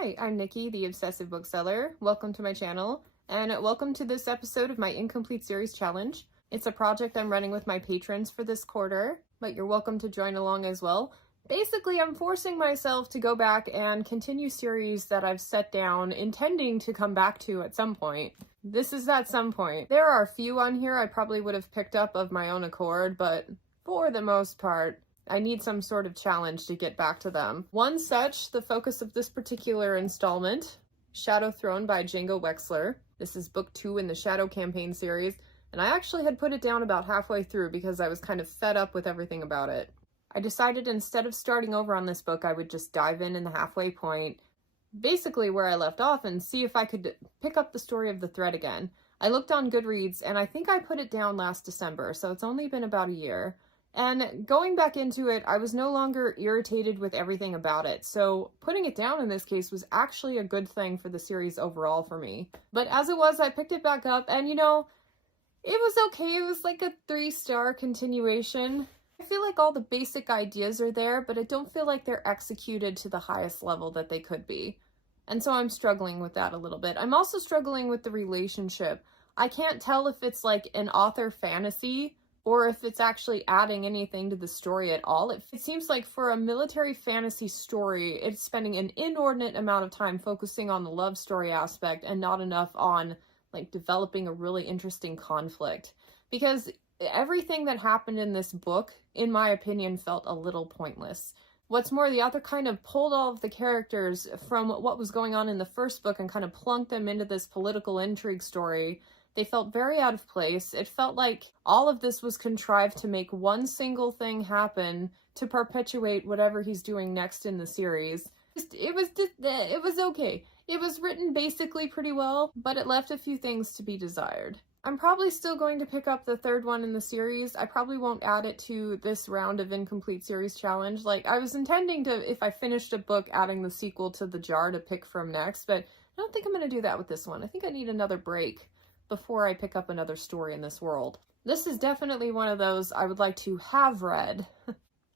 Hi, I'm Nikki, the Obsessive Bookseller. Welcome to my channel, and welcome to this episode of my Incomplete Series Challenge. It's a project I'm running with my patrons for this quarter, but you're welcome to join along as well. Basically, I'm forcing myself to go back and continue series that I've set down, intending to come back to at some point. This is at some point. There are a few on here I probably would have picked up of my own accord, but for the most part, I need some sort of challenge to get back to them. One such, the focus of this particular installment, Shadow Throne by Django Wexler. This is book 2 in the Shadow Campaign series, and I actually had put it down about halfway through because I was kind of fed up with everything about it. I decided instead of starting over on this book, I would just dive in the halfway point, basically where I left off, and see if I could pick up the story of the thread again. I looked on Goodreads, and I think I put it down last December, so it's only been about a year. And going back into it, I was no longer irritated with everything about it, so putting it down in this case was actually a good thing for the series overall for me. But as it was, I picked it back up, and you know, it was okay. It was like a 3-star continuation. I feel like all the basic ideas are there, but I don't feel like they're executed to the highest level that they could be. And so I'm struggling with that a little bit. I'm also struggling with the relationship. I can't tell if it's like an author fantasy or if it's actually adding anything to the story at all. It seems like for a military fantasy story, it's spending an inordinate amount of time focusing on the love story aspect and not enough on like developing a really interesting conflict. Because everything that happened in this book, in my opinion, felt a little pointless. What's more, the author kind of pulled all of the characters from what was going on in the first book and kind of plunked them into this political intrigue story. They felt very out of place. It felt like all of this was contrived to make one single thing happen to perpetuate whatever he's doing next in the series. It was okay. It was written basically pretty well, but it left a few things to be desired. I'm probably still going to pick up the third one in the series. I probably won't add it to this round of Incomplete Series Challenge. Like, I was intending to, if I finished a book, adding the sequel to the jar to pick from next, but I don't think I'm going to do that with this one. I think I need another break before I pick up another story in this world. This is definitely one of those I would like to have read.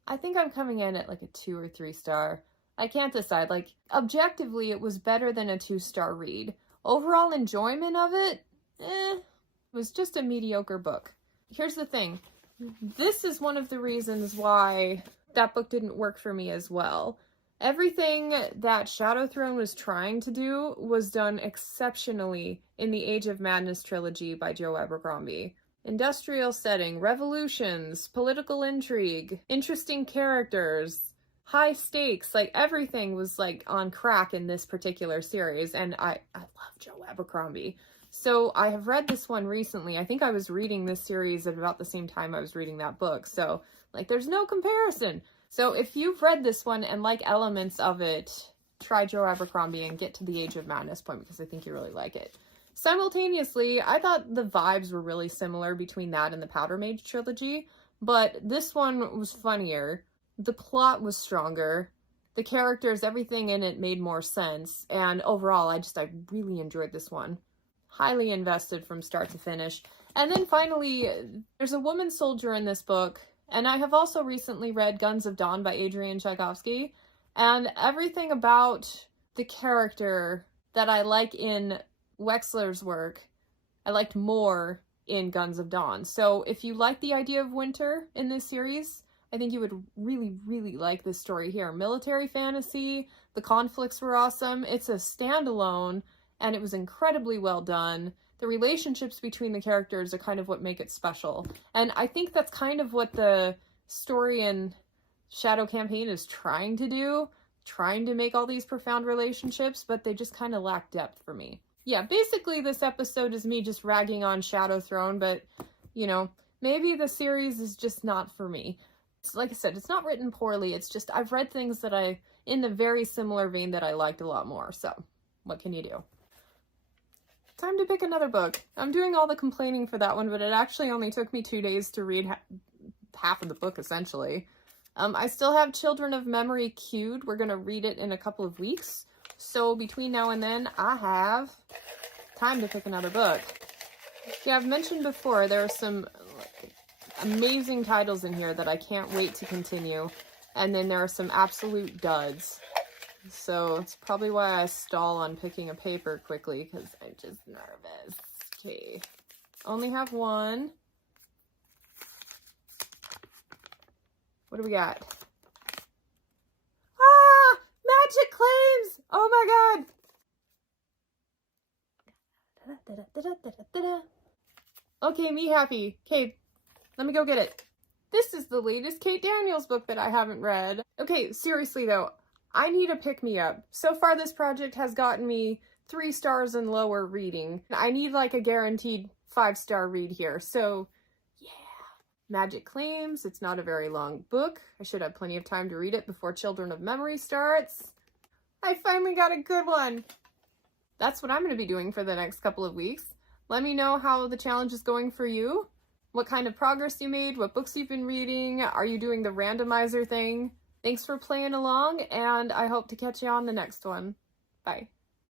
I think I'm coming in at like a 2 or 3 star. I can't decide. Like, objectively, it was better than a 2-star read. Overall enjoyment of it, it was just a mediocre book. Here's the thing. This is one of the reasons why that book didn't work for me as well. Everything that Shadow Throne was trying to do was done exceptionally in the Age of Madness trilogy by Joe Abercrombie. Industrial setting, revolutions, political intrigue, interesting characters, high stakes, like everything was like on crack in this particular series, and I love Joe Abercrombie. So I have read this one recently. I think I was reading this series at about the same time I was reading that book, so like there's no comparison. So if you've read this one and like elements of it, try Joe Abercrombie and get to the Age of Madness point because I think you really like it. Simultaneously, I thought the vibes were really similar between that and the Powder Mage trilogy, but this one was funnier. The plot was stronger. The characters, everything in it made more sense. And overall, I really enjoyed this one. Highly invested from start to finish. And then finally, there's a woman soldier in this book. And I have also recently read Guns of Dawn by Adrian Tchaikovsky, and everything about the character that I like in Wexler's work, I liked more in Guns of Dawn. So if you like the idea of winter in this series, I think you would really, really like this story here. Military fantasy, the conflicts were awesome. It's a standalone, and it was incredibly well done. The relationships between the characters are kind of what make it special. And I think that's kind of what the story in Shadow Campaign is trying to do, trying to make all these profound relationships, but they just kind of lack depth for me. Yeah, basically this episode is me just ragging on Shadow Throne, but, you know, maybe the series is just not for me. Like I said, it's not written poorly, it's just I've read things that in the very similar vein that I liked a lot more, so what can you do? Time to pick another book. I'm doing all the complaining for that one, but it actually only took me 2 days to read half of the book, essentially. I still have Children of Memory queued. We're going to read it in a couple of weeks. So between now and then, I have time to pick another book. Yeah, I've mentioned before, there are some amazing titles in here that I can't wait to continue. And then there are some absolute duds. So it's probably why I stall on picking a paper quickly, because I'm just nervous. Okay, only have one. What do we got? Ah! Magic claims! Oh my god! Okay, me happy. Okay, let me go get it. This is the latest Kate Daniels book that I haven't read. Okay, seriously though, I need a pick-me-up. So far this project has gotten me 3 stars and lower reading. I need like a guaranteed 5-star read here, so yeah. Magic Claims, it's not a very long book. I should have plenty of time to read it before Children of Memory starts. I finally got a good one! That's what I'm going to be doing for the next couple of weeks. Let me know how the challenge is going for you. What kind of progress you made, what books you've been reading, are you doing the randomizer thing? Thanks for playing along, and I hope to catch you on the next one. Bye.